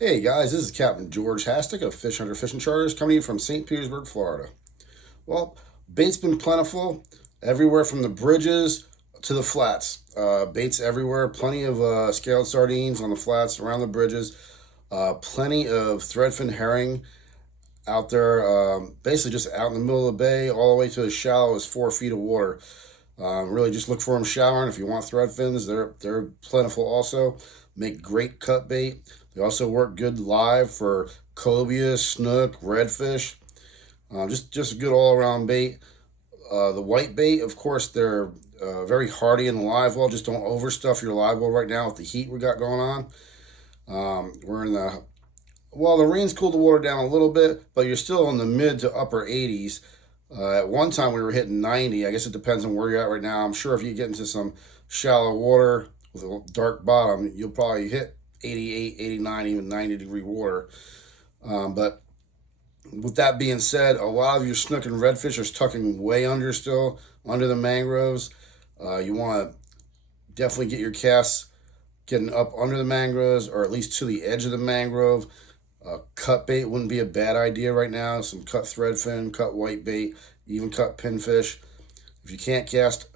Hey guys, this is Captain George Hastic of Fish Hunter Fishing Charters coming to you from St. Petersburg, Florida. Well, bait's been plentiful everywhere from the bridges to the flats. Baits everywhere, plenty of scaled sardines on the flats around the bridges, plenty of threadfin herring out there, basically just out in the middle of the bay, all the way to as shallow as 4 feet of water. Really just look for them showering. If you want threadfins, they're plentiful also. Make great cut bait. They also work good live for cobia, snook, redfish. Just a good all around bait. The white bait, of course, they're very hardy in the live well. Just don't overstuff your live well right now with the heat we got going on. We're in the Well, the rain's cooled the water down a little bit, but you're still in the mid to upper 80s. At one time, we were hitting 90. I guess it depends on where you're at right now. I'm sure if you get into some shallow water with a dark bottom, you'll probably hit 88, 89, even 90-degree water. But with that being said, a lot of your snook and redfish are tucking way under still, under the mangroves. You want to definitely get your casts getting up under the mangroves or at least to the edge of the mangrove. Cut bait wouldn't be a bad idea right now. Some cut threadfin, cut white bait, even cut pinfish. If you can't cast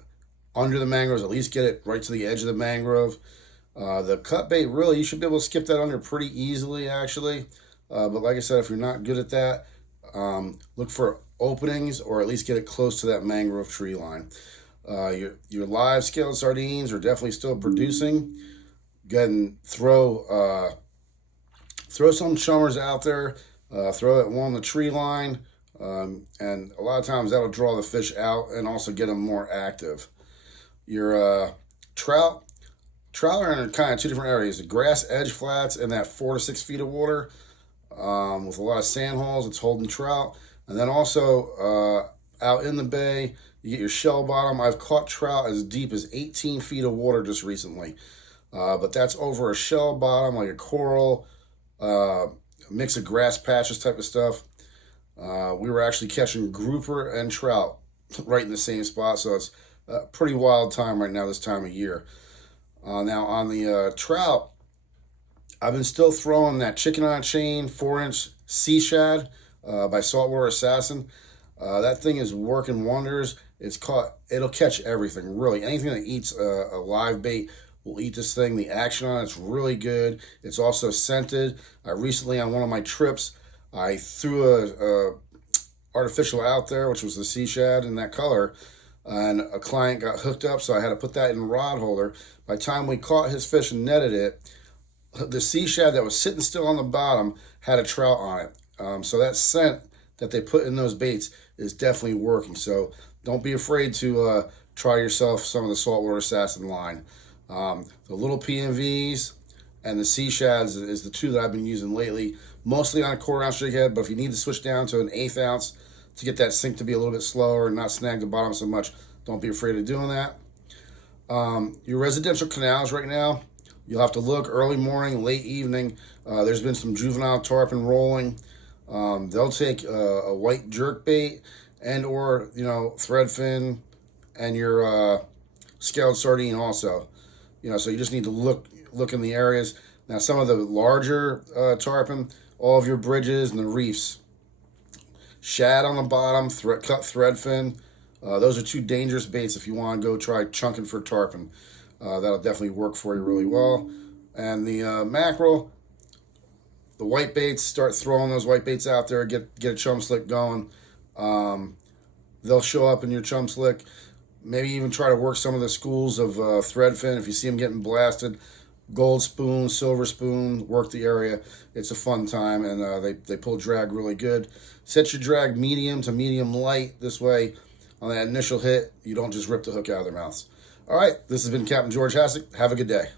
under the mangroves, at least get it right to the edge of the mangrove. The cut bait, really, you should be able to skip that under pretty easily, actually. But like I said, if you're not good at that, look for openings or at least get it close to that mangrove tree line. Your live scaled sardines are definitely still producing. Go ahead and throw some chummers out there. Throw it along the tree line, and a lot of times that'll draw the fish out and also get them more active. Your trout are in kind of two different areas: the grass edge flats and that 4 to 6 feet of water with a lot of sand holes. It's holding trout, and then also out in the bay, you get your shell bottom. I've caught trout as deep as 18 feet of water just recently, but that's over a shell bottom like a coral. Mix of grass patches type of stuff. We were actually catching grouper and trout right in the same spot, so it's a pretty wild time right now this time of year. Now on the trout, I've been still throwing that chicken on a chain 4-inch sea shad by Saltwater Assassin. That thing is working wonders. It'll catch everything, really. Anything that eats a live bait will eat this thing. The action on it's really good. It's also scented. Recently on one of my trips, I threw a artificial out there, which was the sea shad in that color, and a client got hooked up, so I had to put that in a rod holder. By the time we caught his fish and netted it, the sea shad that was sitting still on the bottom had a trout on it. So that scent that they put in those baits is definitely working. So don't be afraid to try yourself some of the Saltwater Assassin line. The little PMVs and the sea shads is the two that I've been using lately, mostly on a 1/4 ounce jig head, but if you need to switch down to an 1/8 ounce to get that sink to be a little bit slower and not snag the bottom so much, don't be afraid of doing that. Your residential canals right now, you'll have to look early morning, late evening. There's been some juvenile tarpon rolling. They'll take a white jerk bait and or threadfin and your scaled sardine also. So you just need to look in the areas. Now, some of the larger tarpon, all of your bridges and the reefs, shad on the bottom, cut threadfin. Those are two dangerous baits if you want to go try chunking for tarpon. That'll definitely work for you really well. And the mackerel, the white baits, start throwing those white baits out there. Get a chum slick going. They'll show up in your chum slick. Maybe even try to work some of the schools of threadfin. If you see them getting blasted, gold spoon, silver spoon, work the area. It's a fun time, and they pull drag really good. Set your drag medium to medium light. This way, on that initial hit, you don't just rip the hook out of their mouths. All right, this has been Captain George Hassick. Have a good day.